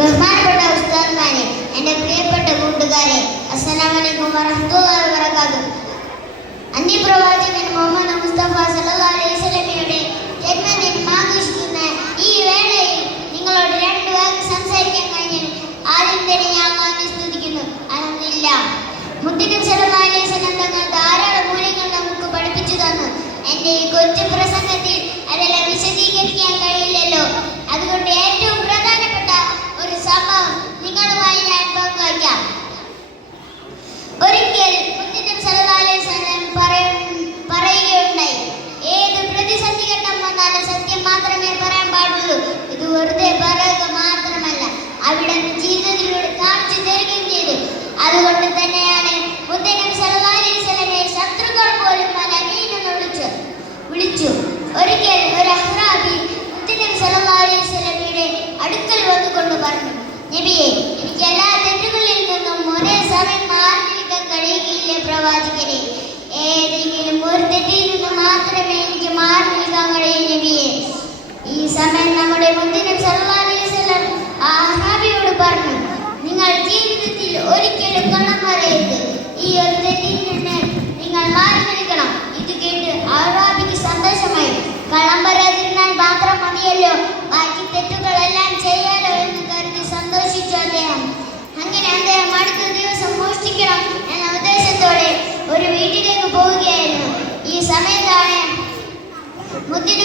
ബഹുമാനപ്പെട്ട ഉസ്താദ്മാരെ എന്റെ പ്രിയപ്പെട്ട കൂട്ടുകാരെ അസ്സലാമലൈക്കും വറഹ്മത്തുള്ളാഹി വബറകാതുഹു. അന്നി പ്രവാചകൻ മുഹമ്മദ് മുസ്തഫ നബിയെ നിന്നും മാത്രമേ എനിക്ക് ഈ സമയം നമ്മുടെ മുന്തിനും സർവാലി ആഹാ വീട്ടിലേക്ക് പോവുകയായിരുന്നു ഈ സമയത്താണ് മുദ്ര